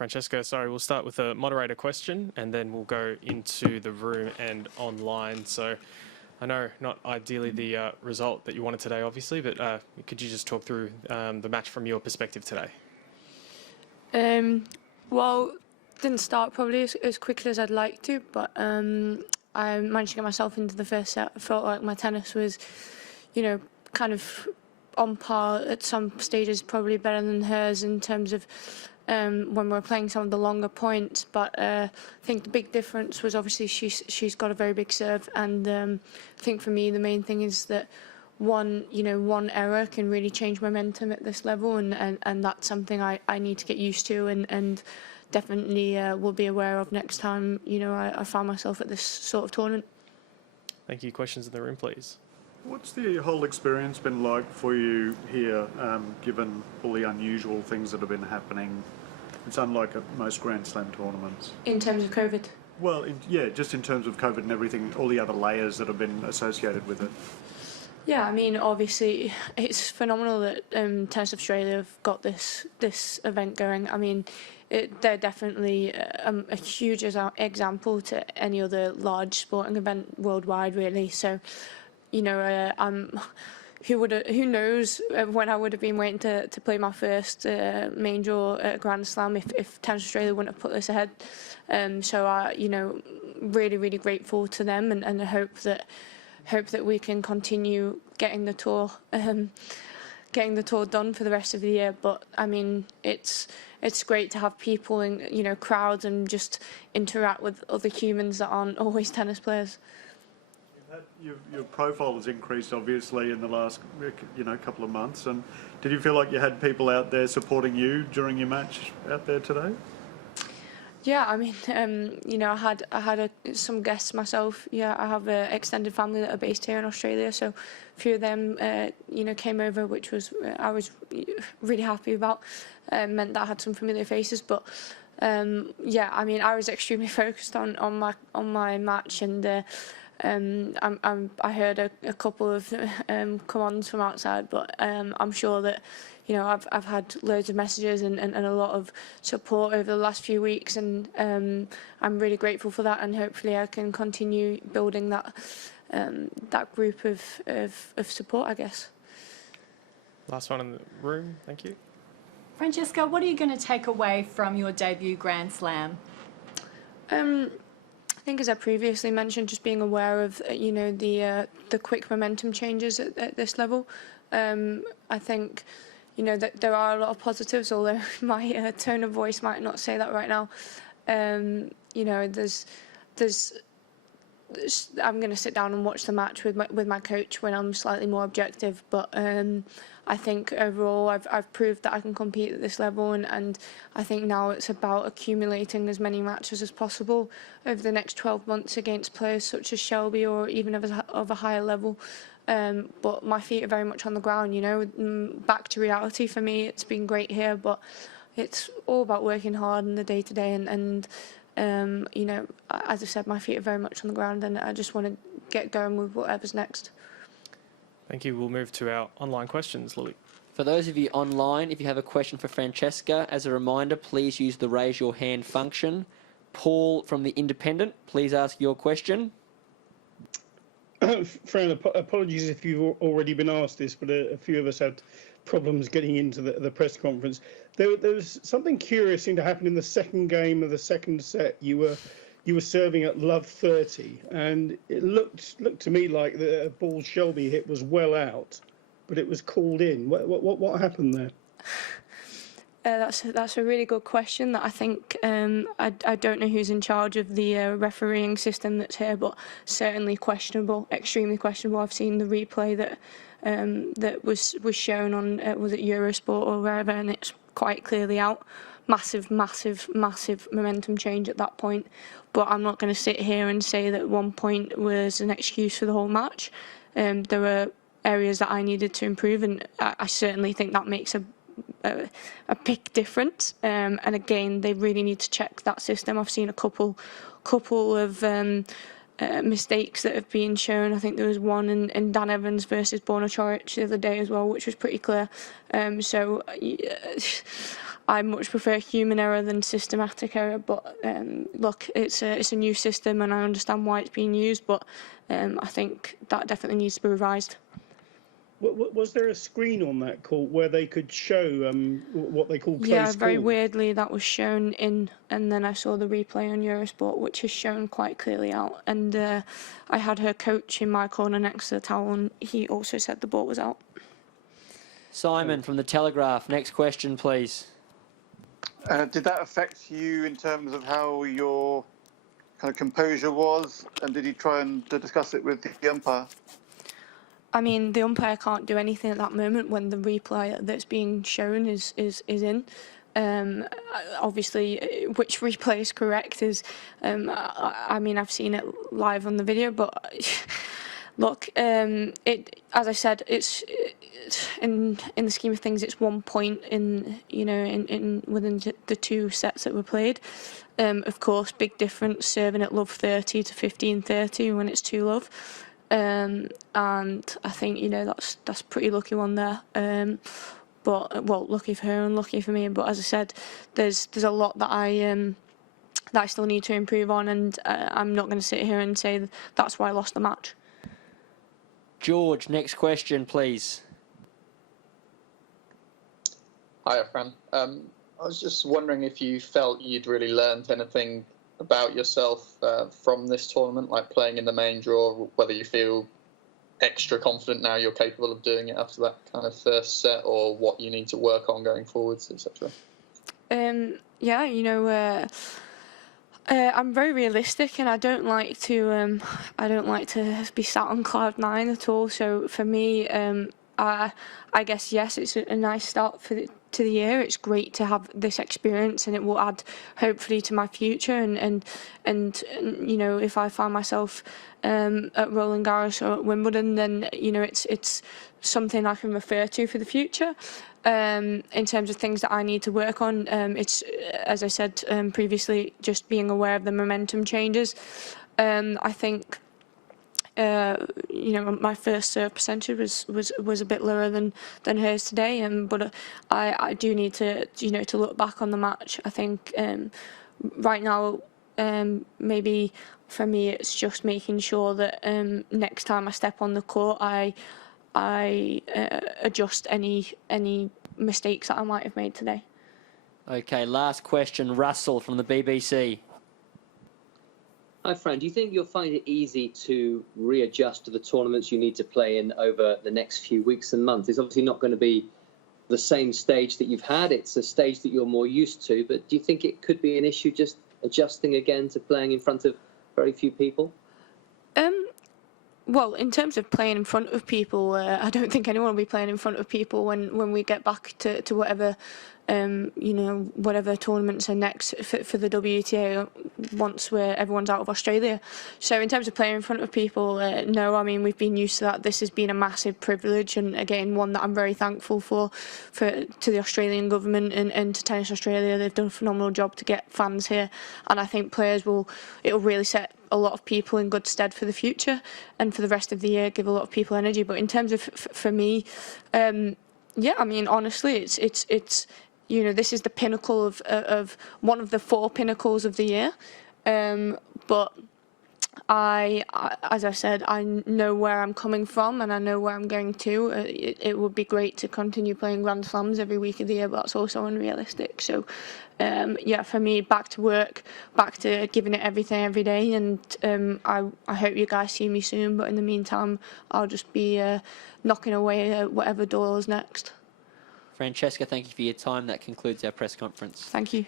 Francesca, sorry, we'll start with a moderator question and then we'll go into the room and online. So I know not ideally the result that you wanted today, obviously, but could you just talk through the match from your perspective today? Well, didn't start probably as quickly as I'd like to, but I managed to get myself into the first set. I felt like my tennis was, kind of on par at some stages, probably better than hers in terms of when we were playing some of the longer points. But I think the big difference was obviously she's got a very big serve, and I think for me the main thing is that one error can really change momentum at this level, and that's something I need to get used to and definitely will be aware of next time I find myself at this sort of tournament. Thank you. Questions in the room, please. What's the whole experience been like for you here, given all the unusual things that have been happening? It's unlike most Grand Slam tournaments. In terms of COVID? Well, just in terms of COVID and everything, all the other layers that have been associated with it. Yeah, I mean, obviously, it's phenomenal that Tennis Australia have got this event going. I mean, they're definitely a huge example to any other large sporting event worldwide, really. So, who knows when I would have been waiting to play my first main draw at Grand Slam if Tennis Australia wouldn't have put this ahead. So I, really, really grateful to them, and I hope that we can continue getting the tour done for the rest of the year. But I mean, it's great to have people and crowds and just interact with other humans that aren't always tennis players. Your profile has increased obviously in the last couple of months, and did you feel like you had people out there supporting you during your match out there today? Yeah, I mean, I had some guests myself. Yeah, I have an extended family that are based here in Australia, so a few of them, came over, which I was really happy about. Meant that I had some familiar faces, but yeah, I mean, I was extremely focused on my match, and I heard a couple of commands from outside, but I'm sure that I've had loads of messages and a lot of support over the last few weeks, and I'm really grateful for that, and hopefully I can continue building that group of support, I guess. Last one in the room, thank you. Francesca, what are you going to take away from your debut Grand Slam? I think, as I previously mentioned, just being aware of the quick momentum changes at this level. I think that there are a lot of positives, although my tone of voice might not say that right now. There's I'm going to sit down and watch the match with my coach when I'm slightly more objective, but I think overall I've proved that I can compete at this level, and I think now it's about accumulating as many matches as possible over the next 12 months against players such as Shelby or even of a higher level. But my feet are very much on the ground, back to reality for me. It's been great here, but it's all about working hard in the day-to-day, and as I said, my feet are very much on the ground, and I just want to get going with whatever's next. Thank you. We'll move to our online questions, Louis. For those of you online, if you have a question for Francesca, as a reminder, please use the raise your hand function. Paul from The Independent, please ask your question. Fran, apologies if you've already been asked this, but a few of us had problems getting into the press conference. There was something curious seemed to happen in the second game of the second set. You were serving at love 30, and it looked to me like the ball Shelby hit was well out, but it was called in. What happened there? That's a really good question that I think I don't know who's in charge of the refereeing system that's here, but certainly questionable, extremely questionable. I've seen the replay that was shown on was it Eurosport or wherever, and it's quite clearly out. Massive momentum change at that point. But I'm not going to sit here and say that 1 point was an excuse for the whole match. There were areas that I needed to improve, and I certainly think that makes a big difference. And again, they really need to check that system. I've seen a couple of mistakes that have been shown. I think there was one in Dan Evans versus Borna Coric the other day as well, which was pretty clear. So I much prefer human error than systematic error. But look, it's a new system, and I understand why it's being used. But I think that definitely needs to be revised. Was there a screen on that court where they could show what they call close Yeah, very calls? weirdly that was shown in, and then I saw the replay on Eurosport, which is shown quite clearly out. And I had her coach in my corner next to the towel, and he also said the ball was out. Simon from the Telegraph. Next question, please. Did that affect you in terms of how your kind of composure was, and did you try and discuss it with the umpire? I mean, the umpire can't do anything at that moment when the replay that's being shown is in. Obviously, which replay is correct is, I mean, I've seen it live on the video, but look, as I said, it's in the scheme of things, it's 1 point in within the 2 sets that were played. Of course, big difference serving at love 30 to 15-30 when it's 2 love. And I think that's pretty lucky one there. But well, lucky for her and lucky for me. But as I said, there's a lot that I still need to improve on, and I'm not going to sit here and say that's why I lost the match. George, next question, please. Hiya, Fran. I was just wondering if you felt you'd really learned anything about yourself from this tournament, like playing in the main draw, whether you feel extra confident now you're capable of doing it after that kind of first set, or what you need to work on going forwards, etc. Yeah, I'm very realistic, and I don't like to be sat on cloud 9 at all. So for me, I guess yes, it's a nice start to the year. It's great to have this experience, and it will add hopefully to my future. And if I find myself at Roland Garros or at Wimbledon, then it's something I can refer to for the future. In terms of things that I need to work on, it's, as I said previously, just being aware of the momentum changes. I think my first serve percentage was a bit lower than hers today, but I do need to to look back on the match. I think right now maybe for me it's just making sure that next time I step on the court I adjust any mistakes that I might have made today. Okay, last question, Russell from the BBC. Hi, Fran. Do you think you'll find it easy to readjust to the tournaments you need to play in over the next few weeks and months? It's obviously not going to be the same stage that you've had. It's a stage that you're more used to. But do you think it could be an issue just adjusting again to playing in front of very few people? Well, in terms of playing in front of people, I don't think anyone will be playing in front of people when we get back to whatever whatever tournaments are next for the WTA once everyone's out of Australia. So in terms of playing in front of people, no, I mean, we've been used to that. This has been a massive privilege, and again, one that I'm very thankful to the Australian government and to Tennis Australia. They've done a phenomenal job to get fans here, and I think it'll really set a lot of people in good stead for the future and for the rest of the year, give a lot of people energy. But in terms of for me, yeah, I mean, honestly, it's this is the pinnacle of one of the 4 pinnacles of the year. But as I said, I know where I'm coming from and I know where I'm going to. It would be great to continue playing Grand Slams every week of the year, but that's also unrealistic. So, yeah, for me, back to work, back to giving it everything every day. And I hope you guys see me soon. But in the meantime, I'll just be knocking away at whatever door is next. Francesca, thank you for your time. That concludes our press conference. Thank you.